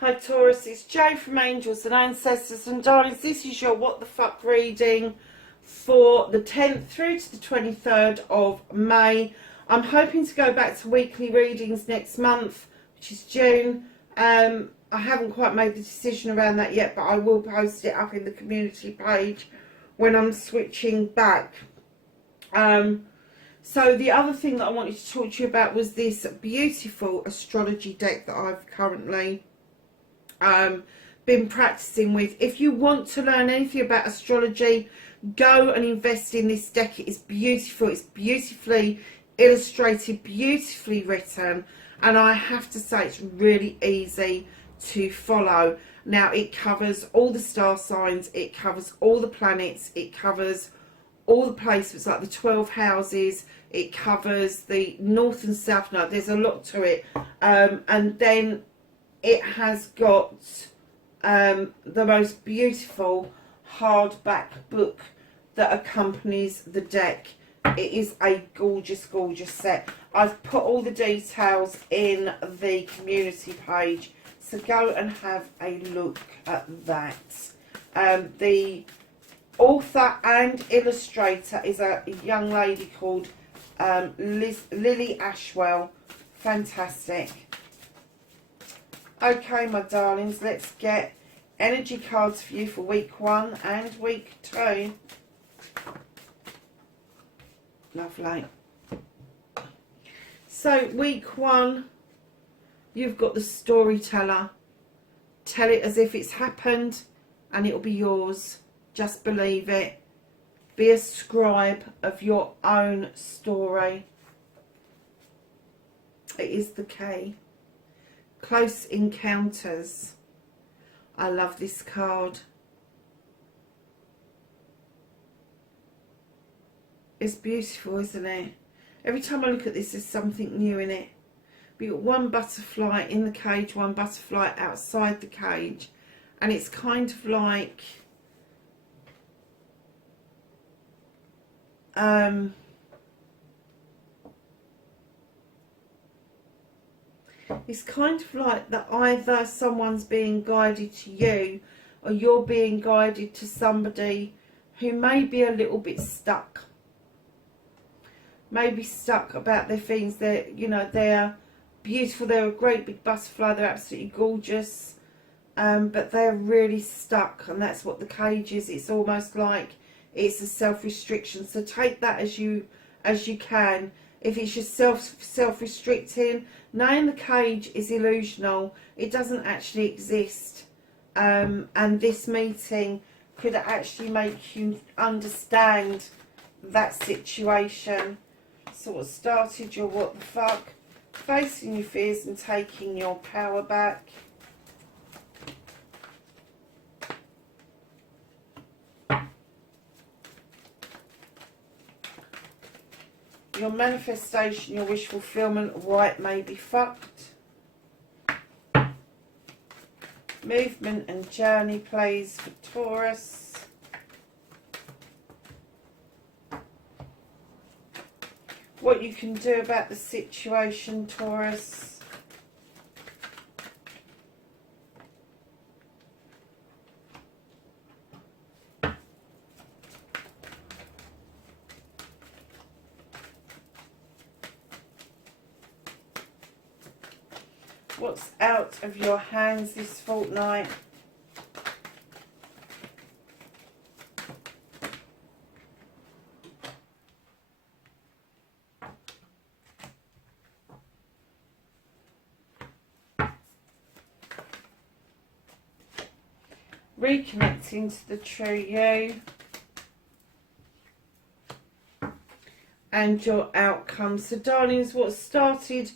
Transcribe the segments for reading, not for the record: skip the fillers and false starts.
Hi Taurus, it's Jo from Angels and Ancestors, and darlings, this is your What the Fuck reading for the 10th through to the 23rd of May. I'm hoping to go back to weekly readings next month, which is June. I haven't quite made the decision around that yet, but I will post it up in the community page when I'm switching back. So the other thing that I wanted to talk to you about was this beautiful astrology deck that I've currently been practicing with. If you want to learn anything about astrology, go and invest in this deck. It is beautiful. It's beautifully illustrated, beautifully written, and I have to say it's really easy to follow. Now, it covers all the star signs, it covers all the planets, it covers all the placements, like the 12 houses, it covers the north and south node. There's a lot to it, and then it has got the most beautiful hardback book that accompanies the deck. It is a gorgeous, gorgeous set. I've put all the details in the community page, so go and have a look at that. The author and illustrator is a young lady called Lily Ashwell. Fantastic. Okay, my darlings, let's get energy cards for you for week 1 and week 2. Lovely. So, week 1, you've got the storyteller. Tell it as if it's happened and it'll be yours. Just believe it. Be a scribe of your own story. It is the key. Close encounters. I love this card. It's beautiful, isn't it? Every time I look at this, there's something new in it. We've got one butterfly in the cage, one butterfly outside the cage, and it's kind of like it's kind of like that either someone's being guided to you or you're being guided to somebody who may be a little bit stuck. Maybe stuck about their things. They're, you know, they're beautiful. They're a great big butterfly. They're absolutely gorgeous. But they're really stuck, and that's what the cage is. It's almost like it's a self-restriction. So take that as you can. If it's just self-restricting, knowing the cage is illusional, it doesn't actually exist. And this meeting could actually make you understand that situation. So what started your what the fuck? Facing your fears and taking your power back. Your manifestation, your wish fulfillment, why it may be fucked. Movement and journey plays for Taurus. What you can do about the situation, Taurus. What's out of your hands this fortnight? Reconnecting to the true you. And your outcome. So darlings, what started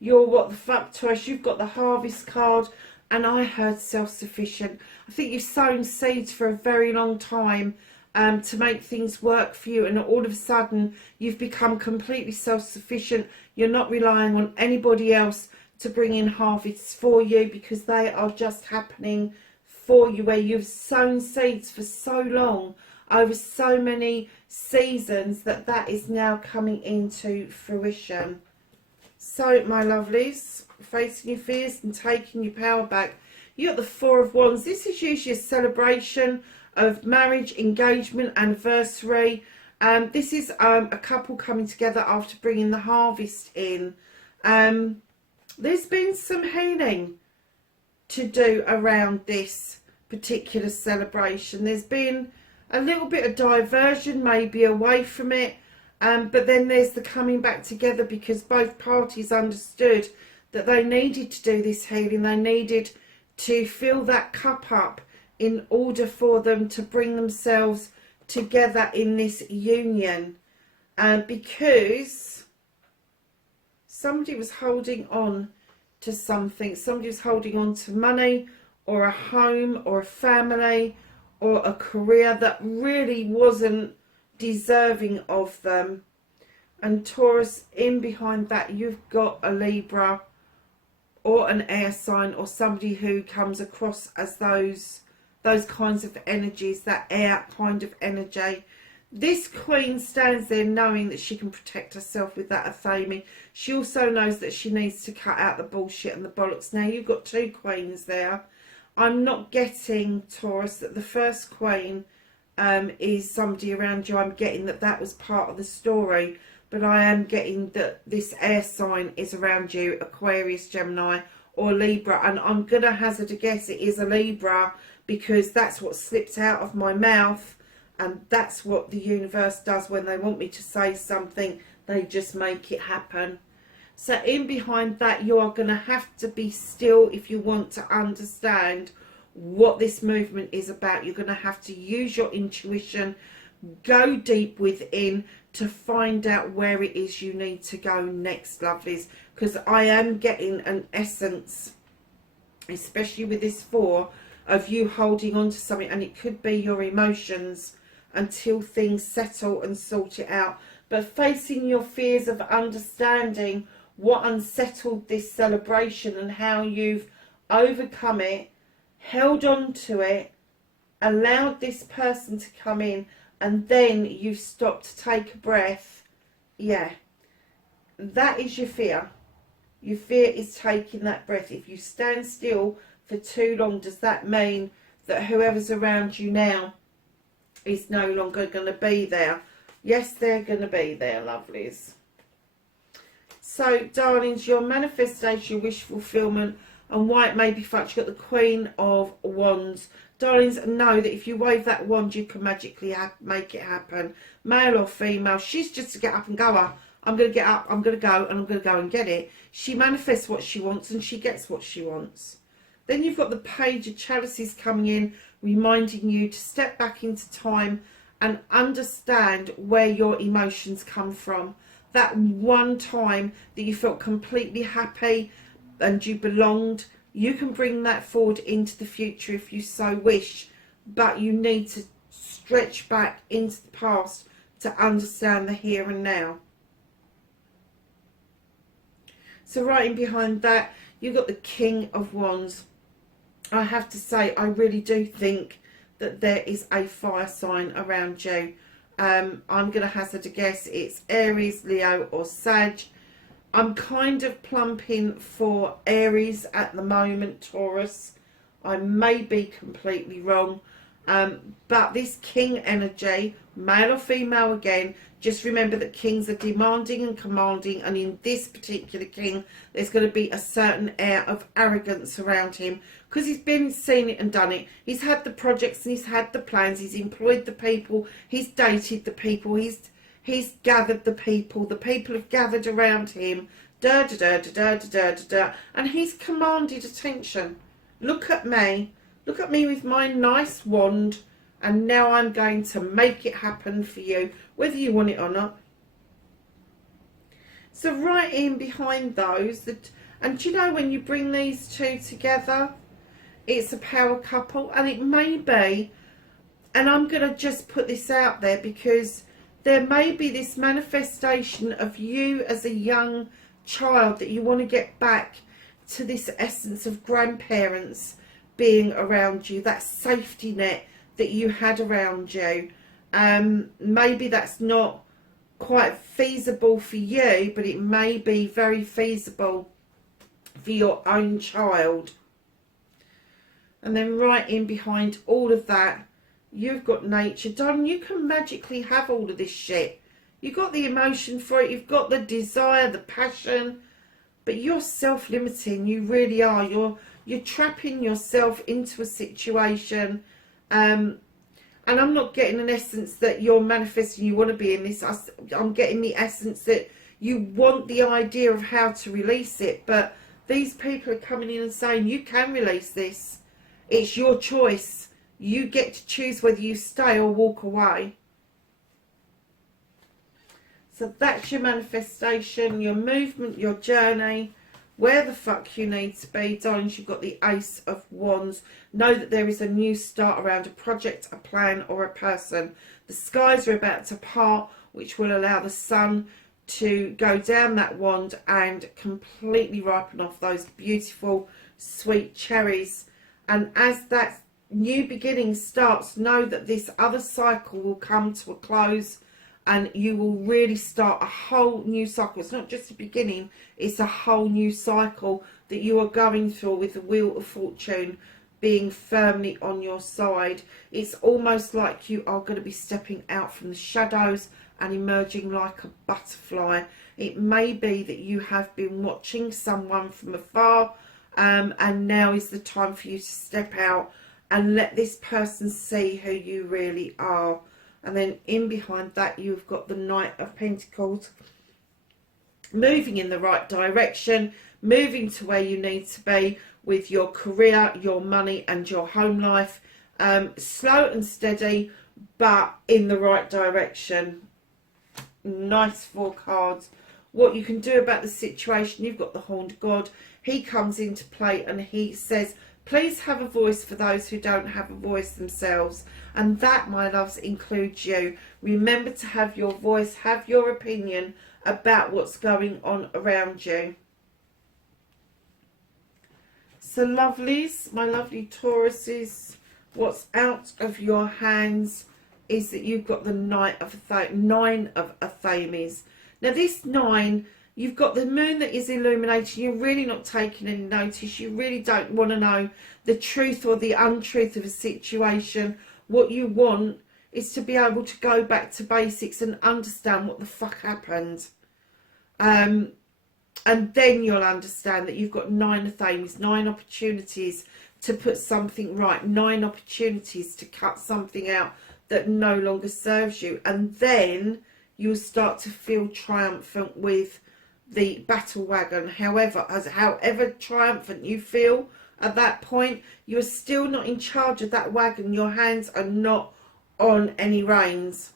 your what the fuck Taurus, you've got the harvest card, and I heard self-sufficient. I think you've sown seeds for a very long time to make things work for you, and all of a sudden you've become completely self-sufficient. You're not relying on anybody else to bring in harvests for you, because they are just happening for you, where you've sown seeds for so long, over so many seasons, that is now coming into fruition. So, my lovelies, facing your fears and taking your power back. You got the Four of Wands. This is usually a celebration of marriage, engagement, anniversary. This is a couple coming together after bringing the harvest in. There's been some healing to do around this particular celebration. There's been a little bit of diversion, maybe away from it, but then there's the coming back together, because both parties understood that they needed to do this healing. They needed to fill that cup up in order for them to bring themselves together in this union, because somebody was holding on to something. Somebody was holding on to money, or a home, or a family, or a career that really wasn't deserving of them. And Taurus, in behind that, you've got a Libra or an air sign, or somebody who comes across as those kinds of energies, that air kind of energy. This queen stands there knowing that she can protect herself with that Athame. She also knows that she needs to cut out the bullshit and the bollocks. Now, you've got two queens there. I'm not getting, Taurus, that the first queen is somebody around you. I'm getting that was part of the story. But I am getting that this air sign is around you, Aquarius, Gemini, or Libra. And I'm going to hazard a guess it is a Libra, because that's what slipped out of my mouth. And that's what the universe does when they want me to say something. They just make it happen. So in behind that, you are going to have to be still if you want to understand what this movement is about. You're going to have to use your intuition, go deep within to find out where it is you need to go next, lovelies. Because I am getting an essence, especially with this four, of you holding on to something. And it could be your emotions until things settle and sort it out. But facing your fears of understanding what unsettled this celebration and how you've overcome it, held on to it, allowed this person to come in, and then you've stopped to take a breath. Yeah, that is your fear. Your fear is taking that breath. If you stand still for too long, does that mean that whoever's around you now is no longer going to be there? Yes, they're going to be there, lovelies. So, darlings, your manifestation, your wish fulfillment, and why it may be fucked. You've got the Queen of Wands. Darlings, know that if you wave that wand, you can magically make it happen. Male or female, she's just to get up and go. I'm going to get up, I'm going to go, and I'm going to go and get it. She manifests what she wants, and she gets what she wants. Then you've got the Page of Chalices coming in, reminding you to step back into time and understand where your emotions come from. That one time that you felt completely happy and you belonged, you can bring that forward into the future if you so wish, but you need to stretch back into the past to understand the here and now. So right in behind that, you've got the King of Wands. I have to say, I really do think that there is a fire sign around you. I'm going to hazard a guess it's Aries, Leo or Sag. I'm kind of plumping for Aries at the moment, Taurus. I may be completely wrong. But this king energy, male or female again, just remember that kings are demanding and commanding, and in this particular king, there's going to be a certain air of arrogance around him, because he's been, seen it and done it. He's had the projects and he's had the plans, he's employed the people, he's dated the people, he's gathered the people have gathered around him, and he's commanded attention. Look at me with my nice wand, and now I'm going to make it happen for you, whether you want it or not. So right in behind those, and do you know, when you bring these two together, it's a power couple. And it may be, and I'm going to just put this out there, because there may be this manifestation of you as a young child that you want to get back to this essence of grandparents being around you, that safety net that you had around you. Maybe that's not quite feasible for you, but it may be very feasible for your own child. And then right in behind all of that, you've got nature. Darling, you can magically have all of this shit. You've got the emotion for it, you've got the desire, the passion, but you're self-limiting. You really are. You're trapping yourself into a situation, and I'm not getting an essence that you're manifesting you want to be in this. I'm getting the essence that you want the idea of how to release it, but these people are coming in and saying you can release this. It's your choice. You get to choose whether you stay or walk away. So that's your manifestation, your movement, your journey, where the fuck you need to be. Darlings, you've got the Ace of Wands. Know that there is a new start around a project, a plan, or a person. The skies are about to part, which will allow the sun to go down that wand and completely ripen off those beautiful, sweet cherries. And as that new beginning starts, know that this other cycle will come to a close and you will really start a whole new cycle. It's not just a beginning, it's a whole new cycle that you are going through with the Wheel of Fortune being firmly on your side. It's almost like you are going to be stepping out from the shadows and emerging like a butterfly. It may be that you have been watching someone from afar, and now is the time for you to step out and let this person see who you really are. And then in behind that, you've got the Knight of Pentacles, moving in the right direction, moving to where you need to be with your career, your money and your home life. Slow and steady, but in the right direction. Nice 4 cards. What you can do about the situation, you've got the Horned God. He comes into play and he says, please have a voice for those who don't have a voice themselves. And that, my loves, includes you. Remember to have your voice, have your opinion about what's going on around you. So lovelies, my lovely Tauruses, what's out of your hands is that you've got the Nine of Athames. Now this 9, you've got the moon that is illuminating. You're really not taking any notice. You really don't want to know the truth or the untruth of a situation. What you want is to be able to go back to basics and understand what the fuck happened. And then you'll understand that you've got 9 Athames, 9 opportunities to put something right, 9 opportunities to cut something out that no longer serves you. And then you'll start to feel triumphant with the battle wagon. However triumphant you feel at that point, you're still not in charge of that wagon. Your hands are not on any reins,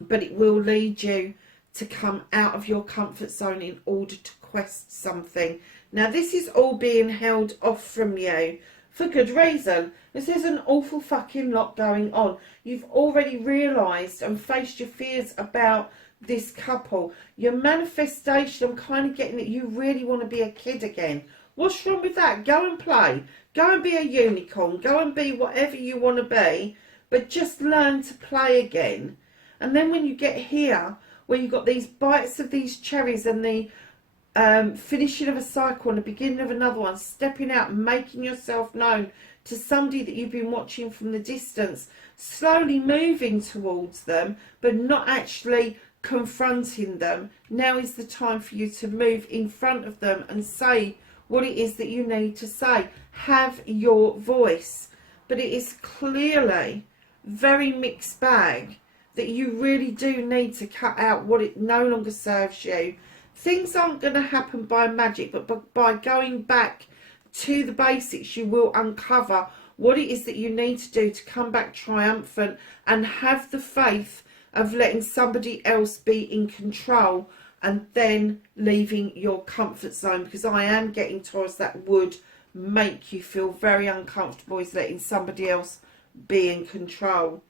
but it will lead you to come out of your comfort zone in order to quest something. Now this is all being held off from you for good reason, because there's an awful fucking lot going on. You've already realised and faced your fears about this couple. Your manifestation, I'm kind of getting that you really want to be a kid again. What's wrong with that? Go and play. Go and be a unicorn. Go and be whatever you want to be, but just learn to play again. And then when you get here, where you've got these bites of these cherries and the finishing of a cycle and the beginning of another one, stepping out and making yourself known to somebody that you've been watching from the distance, slowly moving towards them, but not actually confronting them. Now is the time for you to move in front of them and say what it is that you need to say. Have your voice. But it is clearly very mixed bag that you really do need to cut out what it no longer serves you. Things aren't going to happen by magic, but by going back to the basics, you will uncover what it is that you need to do to come back triumphant and have the faith of letting somebody else be in control and then leaving your comfort zone. Because I am getting towards that would make you feel very uncomfortable, is letting somebody else be in control.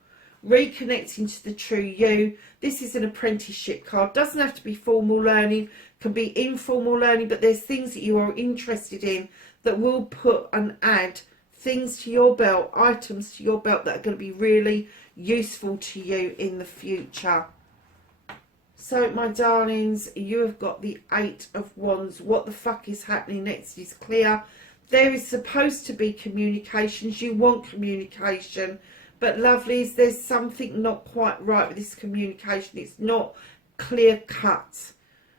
Reconnecting to the true you. This is an apprenticeship card. Doesn't have to be formal learning. can be informal learning, but there's things that you are interested in that will put and add things to your belt, items to your belt that are going to be really useful to you in the future. So, my darlings, you have got the Eight of Wands. What the fuck is happening next is clear. There is supposed to be communications. You want communication. But, lovelies, there's something not quite right with this communication. It's not clear cut.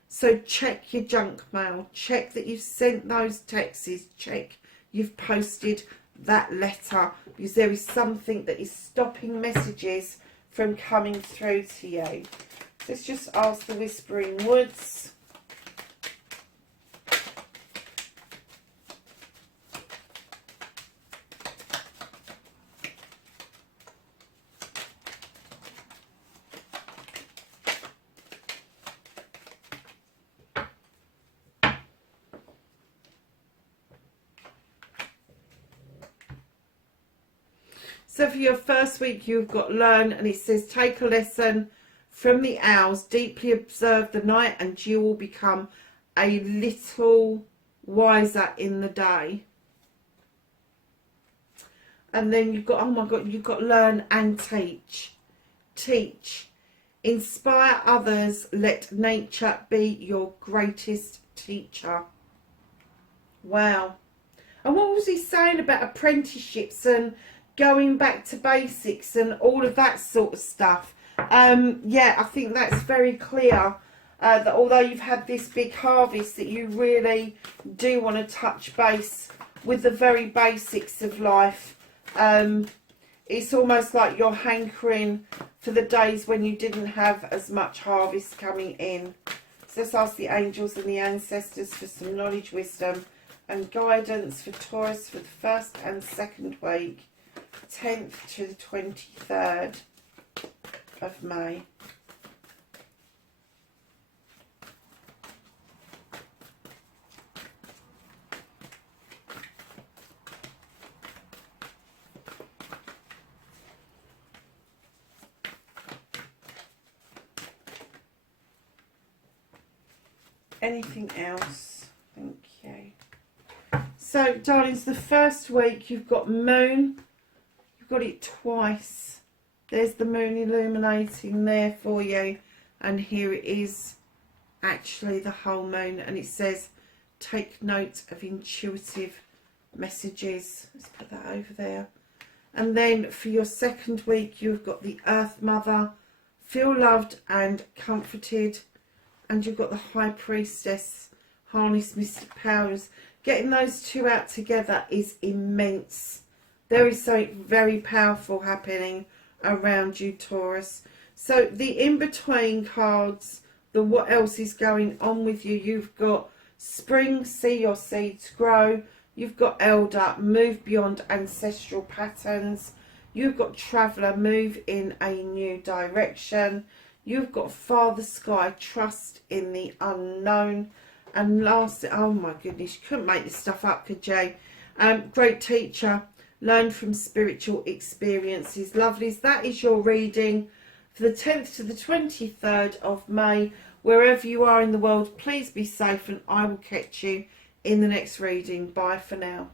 So, check your junk mail. Check that you've sent those texts. Check you've posted that letter. Because there is something that is stopping messages from coming through to you. Let's just ask the Whispering Woods. So for your first week, you've got learn, and it says take a lesson from the owls, deeply observe the night, and you will become a little wiser in the day. And then you've got, oh my God, you've got learn and teach. Teach. Inspire others. Let nature be your greatest teacher. Wow. And what was he saying about apprenticeships and going back to basics and all of that sort of stuff? Yeah, I think that's very clear that although you've had this big harvest, that you really do want to touch base with the very basics of life. It's almost like you're hankering for the days when you didn't have as much harvest coming in. So let's ask the angels and the ancestors for some knowledge, wisdom and guidance for Taurus for the first and second week, 10th to the 23rd of May. Anything else? Thank you. So, darlings, the first week you've got moon. You've got it twice. There's the moon illuminating there for you, and here it is, actually the whole moon, and it says take note of intuitive messages. Let's put that over there. And then for your second week, you've got the Earth Mother, feel loved and comforted, and you've got the High Priestess, harness mystic powers. Getting those two out together is immense. There is something very powerful happening around you, Taurus. So the in-between cards, the what else is going on with you, you've got spring, see your seeds grow. You've got elder, move beyond ancestral patterns. You've got traveller, move in a new direction. You've got father sky, trust in the unknown. And last, oh my goodness, you couldn't make this stuff up, could you? Great teacher, learn from spiritual experiences. Lovelies, that is your reading for the 10th to the 23rd of May. Wherever you are in the world, please be safe, and I will catch you in the next reading. Bye for now.